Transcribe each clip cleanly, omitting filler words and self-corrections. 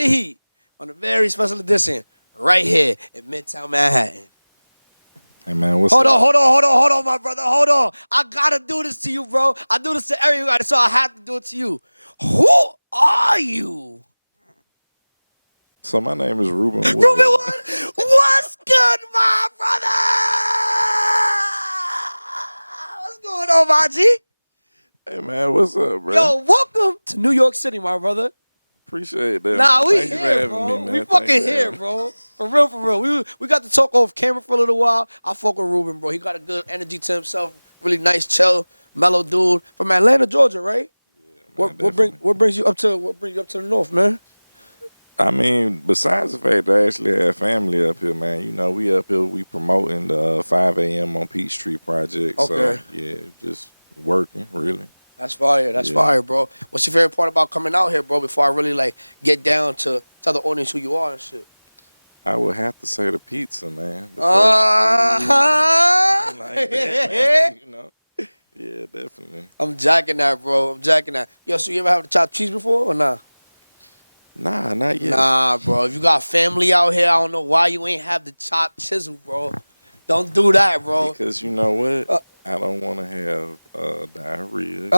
the heat on a very special edition right here in Midtown Manhattan. Hey man, what's Hold up? on, my brother. Hold on. I gotta do this to you, bro. I do this to everybody, so I have to do it to you. Who are you? So my name is Ruben Wood. Ruben Wood, what's good, my brother? What's going on, my G? Hey man, what's up, bro? Yo, welcome to New York City, my brother. Appreciate that. Nah, man. we Thank you for here, having bro. me, man. We Thank fucking you for here, having me. bro. For real. We got to talk off camera for a little while. I fuck with Ruben, bro. He got a good energy to himself. Really nice, chill, mellow dude from Atlanta, Georgia, right? Yeah, man, What brings you up to the north, man? I mean, besides the fact that I actually have family up here, man, you know, we up here, we promoting the 5 a.m. on Peachtree project. Okay. So, yeah, just working, really. That's fire. That's fire, bro. What's your favorite part about coming out here, bro? Before I really like get down to tell the audience who you are and shit. I would have to say the pizza, man. The Uh-huh. fresh food and everything like that, man, you know. Yeah, definitely. I'm jacking that, bro. I'm jacking that. Yo, so you ever have the chopped cheese before or nah? Nah, not yet. Nah, bro. If you got family out here, I don't know why you ain't have the chopped chisel, bro. Don't do that, bro. Because you know what? Uh, I don't want to have diarrhea.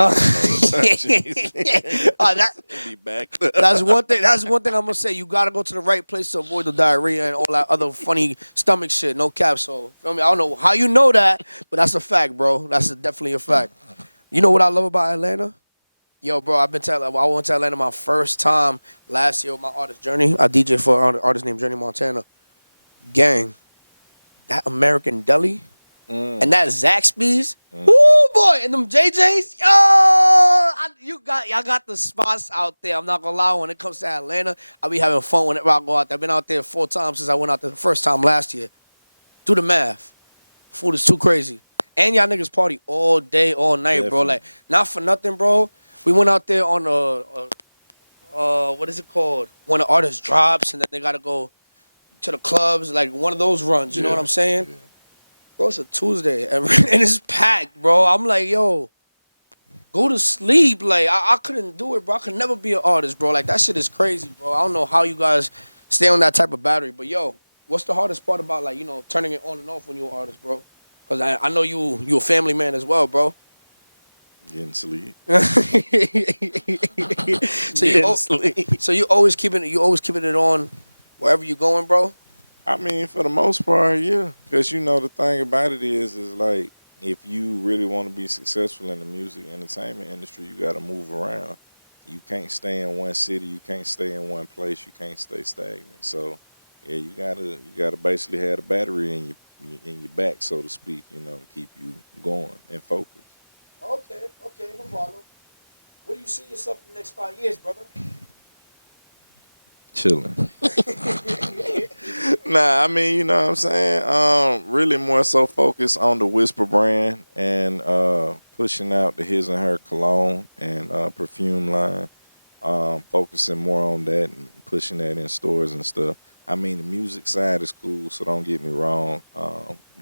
Be back. That's one thing. That's one thing I'm gonna say. You gotta go to the right place to avoid the diarrhea and all that other funny stomach shit. No cap. So, feel me? I don't know how you know that, but that's a fact, bro. That's definitely a fact. You know what I love about Atlanta? Yo, bro, I went to Atlanta my first time last year with my artist Journey. I DJ for an artist named Journey Montana. Gang, that American Deli and that Zaxby's. Woo, boy, and them JJs. Yo, y'all got the spots out there. I'm not gonna lie. When it comes to Atlanta, I be having fun whenever I go out there. I've been out there 4 times since I went out there the first time last year. Do the math. Food is too crazy. And y'all niggas party all day, all night, bro. Definitely. Like, not for nothing, bro. We went out there on what is it called? When the artist drops and then they gotta go to the clubs, like one of those runs. You know what I'm saying? Yeah. Bro, it's a Tuesday and it's packed, bro. I'm like, yo, go to sleep. Like, I couldn't do it, bro. I could never be an artist, bro. Like, that shit is crazy, bro. I don't know how you guys stay on that type of battery. But, yo, what's the hardest part about, like, you know, turning it on and off when you're an artist, bro? Because I know you a family man as well, bro. Getting sleep. So you always keeping it on wherever you going, bro? I mean, for the most part, yeah. Because, you know, the thing about it is like, if you really want to be successful in the music entertainment industry, you got to move around. You can't stay in one city. You can't stay in one place. You can't stay stagnant. So, yeah, you gotta basically have the battery in your back, so to speak, you know, to keep you going and focused. Okay, no problem. Where do you see yourself in the next 5 years, brother? Chilling. Nah, I mean, you know what I'm saying? Really more so focused on the Whisper brand and pushing out the His and Her cologne and perfume line. Focusing more on that and pushing that in stores and stuff. I mean, the music side is cool, so don't get me wrong.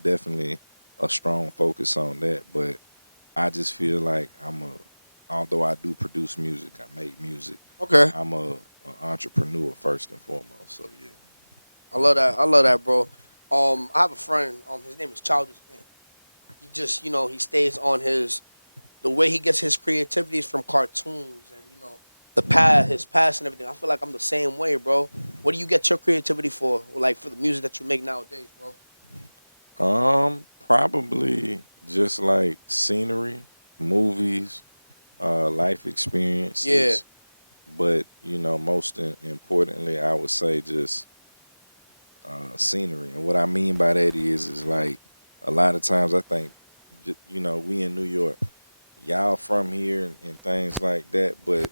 Definitely a strong focus on that, but I just feel like although I do produce music, I make music. Okay. I'm a entrepreneur first and foremost. So yeah. I love that, bro. I have a friend. His name is Childish Man. He just, you know, he stays on the way he gets his creativity is from cartoons and, you know, his past and everything. I feel like I'm the same way, bro. What do you get your creativity for? Like for the music that you make nowadays, bro? Probably just like scenery, movies, life experiences. Yeah. But, you know, most importantly, I would say just scenery. And what I mean by that is like a lot of times I think, you know, we in New York, y'all from here and things like that, but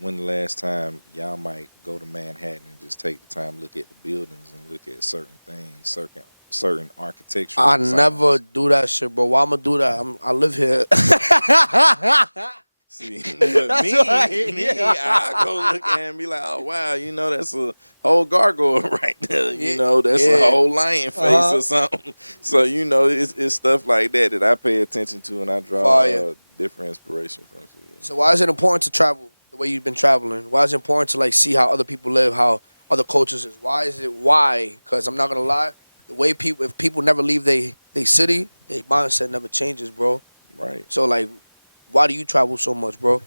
when the last time y'all might go to Manhattan and just take the time to look at the buildings and look at certain things, certain architectural I designs? never do that shit, bro. Why I'm gonna do that? I live here. See, but That's me, right. I go look at it and be like, oh wow, you know, that's a whole gargoyle right there. You Yeah, know, that's yeah. a whole lion face or something. So you know, it's stuff like that that I pay attention to and I draw Fire. different inspiration from. So, yeah. So why is it important to travel the way you've been traveling? Why is it important to like see how other people live, how other cultures is? Why is it why? Because I'm not gonna lie, the way people if people never leave they city, their mindset never changes, bro. Right. So like, why do you travel so much, bro?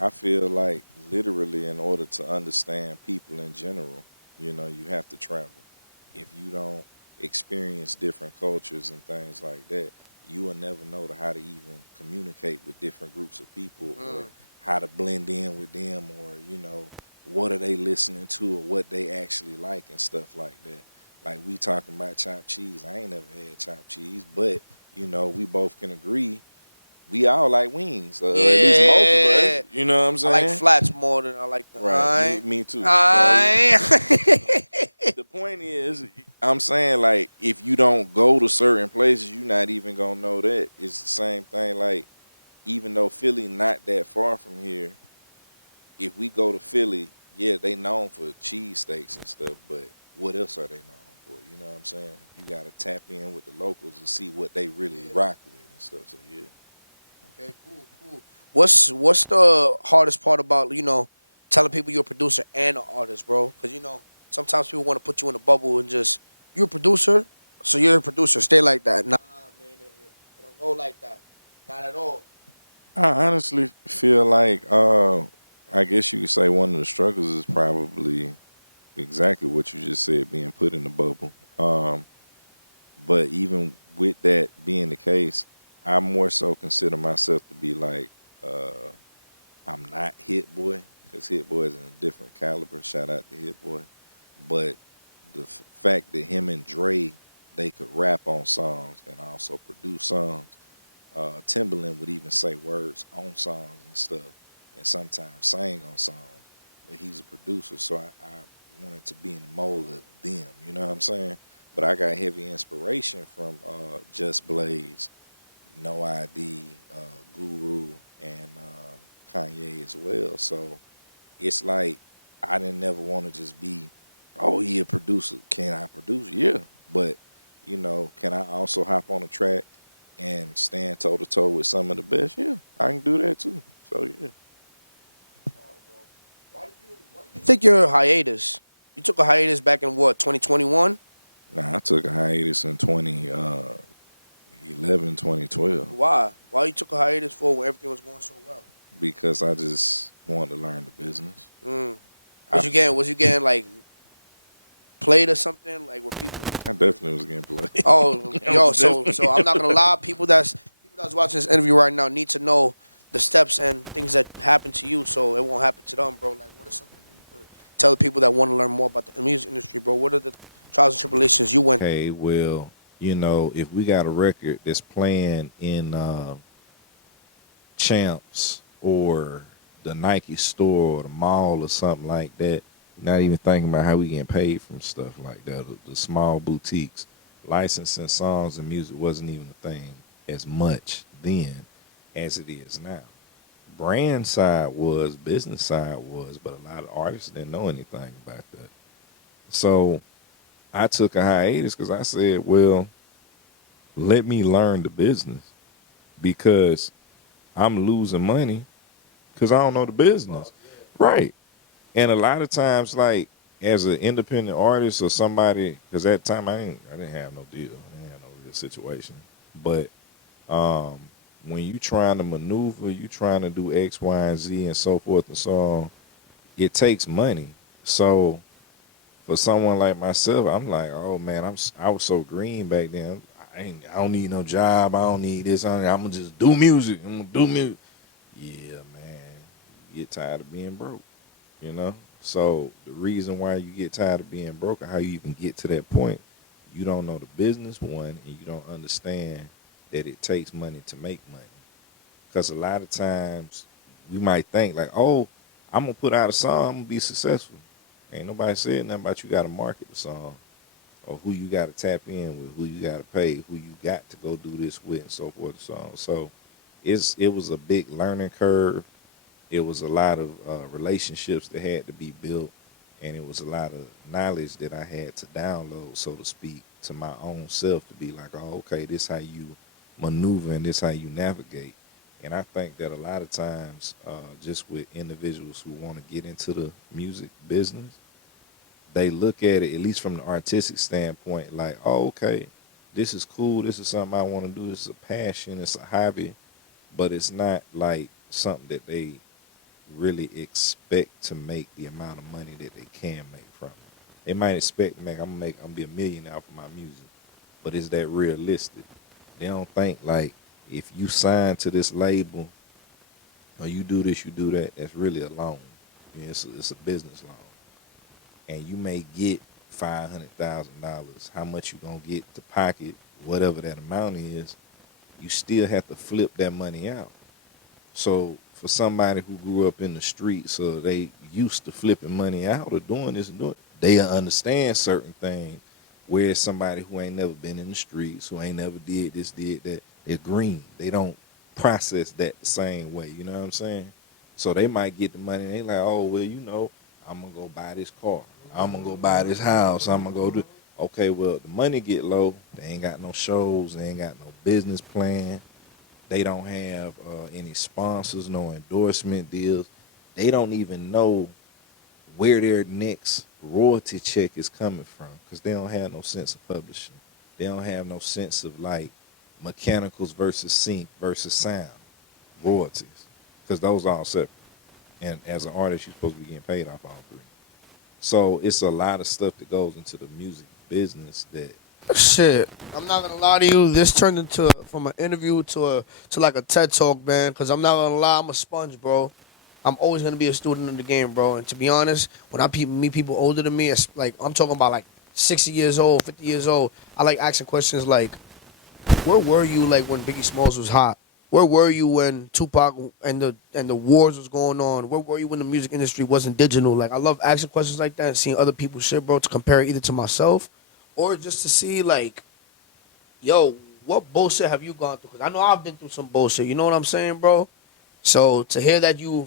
I feel like literally, in order to understand people in general, you have to travel. If you don't experience different cultures and things like that, you will never know how to even communicate with different groups of people, or Mm. how to blend in with them, or what are they listening to, or what they actually like and stuff like that. Like, we talking about chopped cheese. I ain't never had chopped cheese, but we both can agree we all like wings, or at least most of us. Yeah, You know what I'm I like saying? flats more than I like the Right. Me, I. me too. So I. the point is, I'm saying, like, if you don't go to certain places, you're not even gonna know that. It's the same thing. Like, even though Philly not that far from here, if we go to Philly, yeah, they known for cheesesteaks and stuff, but what else are they known for? You know what I'm saying? You gotta tap in with the locals to see what they really Yeah. rock with and stuff. So yeah. Okay, cool, cool. What's the hardest part about telling people you're a producer and an artist, bro? Because sometimes people want to put you in a bubble and just you're a producer, so you're a producer. Stay like that. Nah, man, it don't go like that. Not at all. I honestly feel like, I guess you could say one of the struggles is probably exactly what you just said, being put in the bubble. But even with that being the case, I more so consider myself to be like, I'm not Hit Boy, because Hit Boy is in a different caliber. Shout out to Hit Boy. But the fact that him and Dre, they could rap on songs and also produce songs. Timberland would even say words on songs and stuff, and sometimes sing on songs. But he's a producer, so I wanted to be in the mold of them. You know what I'm saying? But I got heavy inspiration from Just Blaze, No ID, Guru, and Kanye as well. So it's like I didn't never want to just be, oh, he a producer. Can I produce? Yeah, but can I also hop on a track and stand toe to toe with some of the best? Yeah, I can do that too. So yeah. You think your hiatus? You took a hiatus back in what 2021? Nah, I took a hiatus in 2011, 2012 Why? Why you took a hiatus for when everything was going so well? because I just wanted to learn the business. Mm. I, Was you getting like played or something like where people? I definitely was getting played. Oh, I yo, was so I'm not gonna lie. People that's watching this interview right now need to know the steps and things that happen to you, so it won't happen to them, bro. Like, what is something that you could tell the people that want to learn more about the music industry, bro? What are the trials and tribulations you went? Okay, well, if we got a record that's playing in Champs or the Nike store or the mall or something like that, not even thinking about how we getting paid from stuff like that. The small boutiques, licensing songs and music wasn't even a thing as much then as it is now. Brand side was, business side was, but a lot of artists didn't know anything about that. So I took a hiatus because I said, well, let me learn the business, because I'm losing money because I don't know the business. Right. And a lot of times, like, as an independent artist or somebody, because at the time I didn't have no deal. I didn't have no real situation. But um, when you trying to maneuver, you trying to do X, Y, and Z and so forth and so on, it takes money. So for someone like myself, I'm like, oh man, I was so green back then. I don't need no job. I don't need this. I'm gonna just do music. I'm gonna do music. Yeah, man, you get tired of being broke. You know. So the reason why you get tired of being broke, or how you even get to that point, you don't know the business, one, and you don't understand that it takes money to make money. Because a lot of times we might think like, oh, I'm gonna put out a song, I'm gonna be successful. Ain't nobody said nothing about you got to market the song, or who you got to tap in with, who you got to pay, who you got to go do this with, and so forth and so on. So it was a big learning curve. It was a lot of relationships that had to be built, and it was a lot of knowledge that I had to download, so to speak, to my own self, to be like, oh, okay, this how you maneuver and this how you navigate. And I think that a lot of times, just with individuals who want to get into the music business, they look at it, at least from the artistic standpoint, like, oh, okay, this is cool. This is something I want to do. This is a passion. It's a hobby, but it's not like something that they really expect to make the amount of money that they can make from it. They might expect to I'm gonna be a millionaire for my music, but is that realistic? They don't think like if you sign to this label or you do this, you do that. That's really a loan. It's a business loan, and you may get $500,000. How much you gonna get to pocket, whatever that amount is, you still have to flip that money out. So for somebody who grew up in the streets, so they used to flipping money out or doing this and doing, they understand certain things. Whereas somebody who ain't never been in the streets, who ain't never did this, did that, they're green. They don't process that the same way. You know what I'm saying? So they might get the money and they like, oh well, I'm gonna go buy this car. I'm gonna go buy this house. I'm gonna go do. Okay, well the money get low. They ain't got no shows. They ain't got no business plan. They don't have any sponsors, no endorsement deals. They don't even know where their next royalty check is coming from because they don't have no sense of publishing. They don't have no sense of like mechanicals versus sync versus sound, royalties, because those are all separate. And as an artist, you're supposed to be getting paid off all three. So it's a lot of stuff that goes into the music business that. Shit, I'm not gonna lie to you. This turned into from an interview to like a TED talk, man. Cause I'm not gonna lie, I'm a sponge, bro. I'm always gonna be a student of the game, bro. And to be honest, when I meet people older than me, it's like I'm talking about like 60 years old, 50 years old. I like asking questions like, "Where were you like when Biggie Smalls was hot? Where were you when Tupac and the wars was going on? Where were you when the music industry wasn't digital?" Like I love asking questions like that and seeing other people's shit, bro, to compare it either to myself or just to see like, yo, what bullshit have you gone through? Because I know I've been through some bullshit. You know what I'm saying, bro? So to hear that you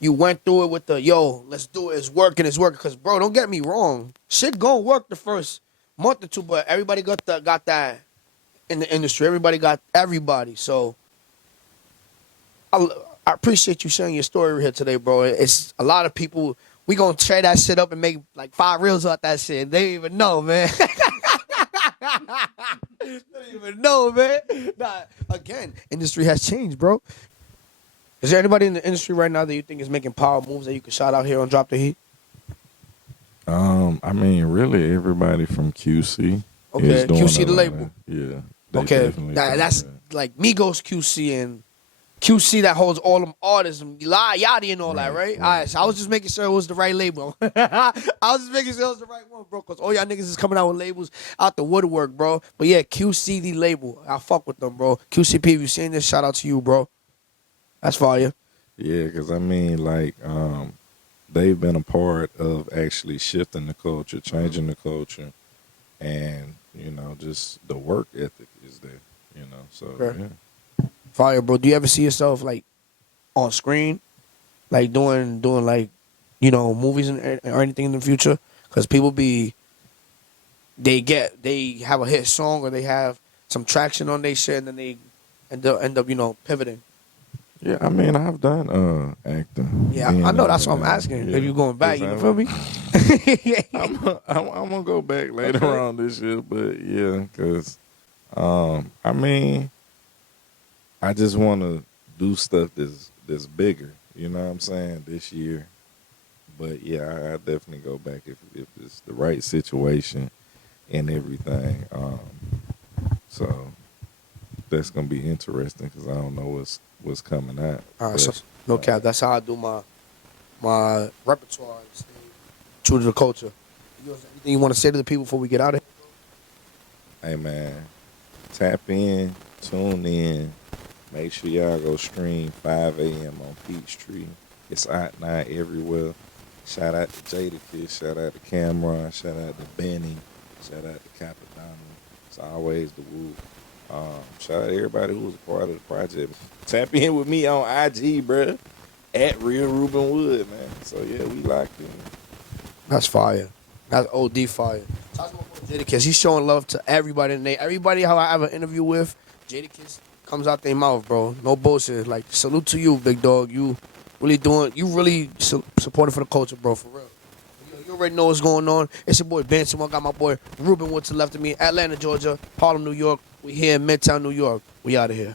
went through it with the yo, let's do it. It's working. It's working. Because bro, don't get me wrong, shit gonna work the first month or two, but everybody got that in the industry. Everybody got everybody. So I, I appreciate you sharing your story here today, bro. It's a lot of people. We gonna tear that shit up and make like 5 reels out that shit. They don't even know, man. They don't even know, man. Nah, again, industry has changed, bro. Is there anybody in the industry right now that you think is making power moves that you can shout out here on Drop the Heat? I mean, really, everybody from QC is Okay, doing QC a the lot label. of, yeah, they Okay, definitely doing that's that. like Migos QC and QC that holds all them artists and Yachty and all that, Right, right? All right, right, so I was just making sure it was the right label. I was just making sure it was the right one, bro, because all y'all niggas is coming out with labels out the woodwork, bro. But yeah, QC the label. I fuck with them, bro. QCP, if you seen this, shout out to you, bro. That's fire. Yeah, because I mean, like, they've been a part of actually shifting the culture, changing the culture, and just the work ethic is there. So Okay. yeah. Fire, bro. Do you ever see yourself like on screen, like doing like movies or anything in the future? Because people they have a hit song or they have some traction on their shit and then they end up pivoting. Yeah, I mean, I've done acting, Yeah, being I know. in That's what I'm asking. If yeah, you going back, cause you feel me? I'm gonna go back later Okay. on this year, but yeah, cause I mean, I just want to do stuff that's bigger. You know what I'm saying? This year, but yeah, I definitely go back if it's the right situation and everything. So that's gonna be interesting because I don't know what's coming out, All right, so but no cap. That's how I do my repertoire and stay true to the culture. Anything you want to say to the people before we get out of here? hey man, tap in, tune in. Make sure y'all go stream 5 a.m. on Peachtree. It's out now everywhere. Shout out to Jadakiss, shout out to Cameron, shout out to Benny, shout out to Capadonna. It's always the woo. Shout out to everybody who was a part of the project. Tap in with me on IG, bruh. At Real Ruben Wood, man. So yeah, we locked in. That's fire. That's OD fire. Talk to my boy Jadakiss. He's showing love to everybody. Everybody how I have an interview with Jadakiss comes out their mouth, bro. No bullshit. Like, salute to you, big dog. You really supporting for the culture, bro, for real. Yo, you already know what's going on. It's your boy Benson. I got my boy Ruben Wood to the left of me. Atlanta, Georgia. Harlem, New York. We here in Midtown, New York. We out of here.